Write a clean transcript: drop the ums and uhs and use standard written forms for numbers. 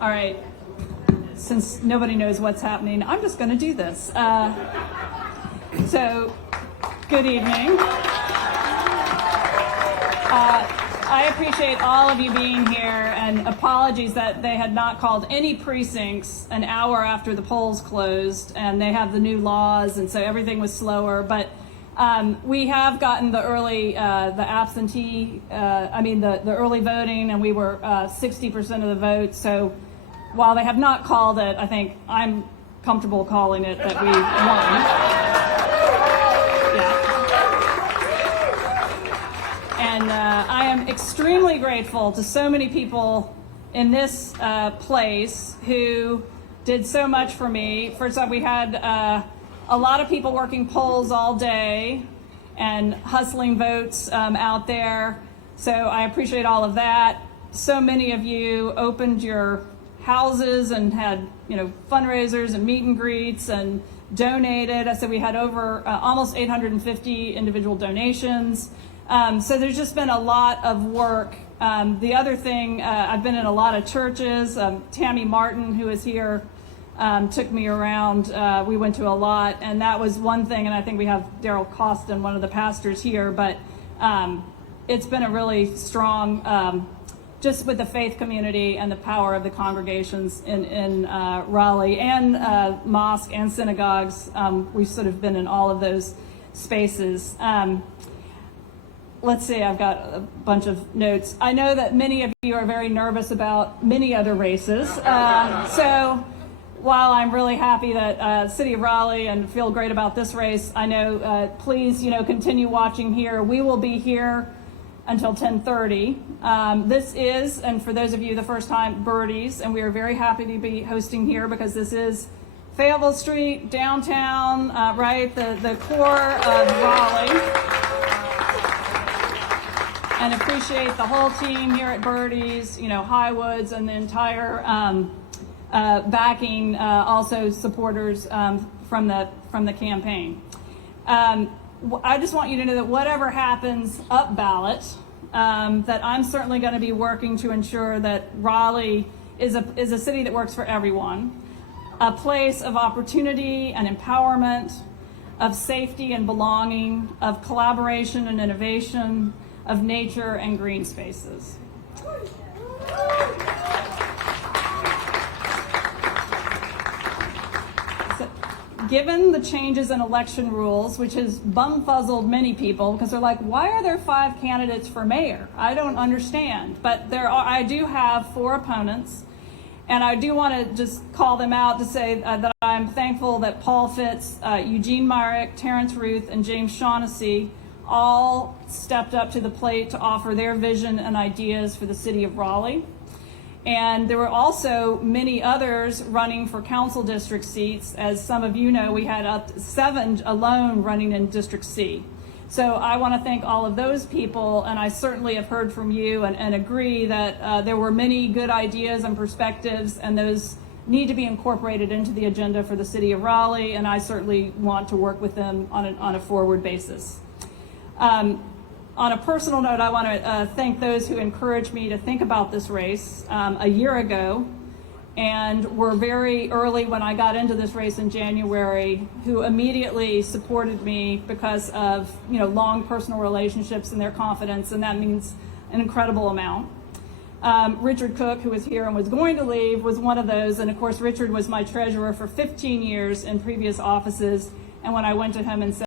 All right, since nobody knows what's happening, I'm just going to do this. So, good evening. I appreciate all of you being here, and apologies that they had not called any precincts an hour after the polls closed, and they have the new laws, and so everything was slower. But we have gotten the early, the early voting, and we were 60% of the vote. So while they have not called it, I think I'm comfortable calling it that we won. And I am extremely grateful to so many people in this place who did so much for me. First off, we had a lot of people working polls all day and hustling votes out there. So I appreciate all of that. So many of you opened your houses and had, fundraisers and meet and greets and donated. So we had over almost 850 individual donations. So there's just been a lot of work. The other thing, I've been in a lot of churches. Tammy Martin, who is here, took me around. We went to a lot, and that was one thing. And I think we have Daryl Costin, one of the pastors here. But it's been a really strong, just with the faith community and the power of the congregations in Raleigh and mosque and synagogues. We've sort of been in all of those spaces. Let's see, I've got a bunch of notes. I know that many of you are very nervous about many other races. So while I'm really happy that City of Raleigh and feel great about this race, I know, please, continue watching here. We will be here until 10:30. This is, and for those of you the first time, Birdies, and we are very happy to be hosting here because this is Fayetteville Street, downtown, right, the core of Raleigh. And appreciate the whole team here at Birdies, Highwoods, and the entire backing, also supporters from the campaign. I just want you to know that whatever happens up ballot, that I'm certainly going to be working to ensure that Raleigh is a city that works for everyone, a place of opportunity and empowerment, of safety and belonging, of collaboration and innovation, of nature and green spaces. So, given the changes in election rules, which has bumfuzzled many people because they're like, why are there 5 candidates for mayor? I don't understand. But I do have 4 opponents, and I do want to just call them out to say that I'm thankful that Paul Fitz, Eugene Myrick, Terrence Ruth, and James Shaughnessy all stepped up to the plate to offer their vision and ideas for the city of Raleigh. And there were also many others running for council district seats. As some of you know, we had up to 7 alone running in District C. So I want to thank all of those people, and I certainly have heard from you and agree that there were many good ideas and perspectives, and those need to be incorporated into the agenda for the city of Raleigh, and I certainly want to work with them on a forward basis. On a personal note, I want to thank those who encouraged me to think about this race a year ago, and were very early when I got into this race in January, who immediately supported me because of long personal relationships and their confidence, and that means an incredible amount. Richard Cook, who was here and was going to leave, was one of those, and of course Richard was my treasurer for 15 years in previous offices, and when I went to him and said,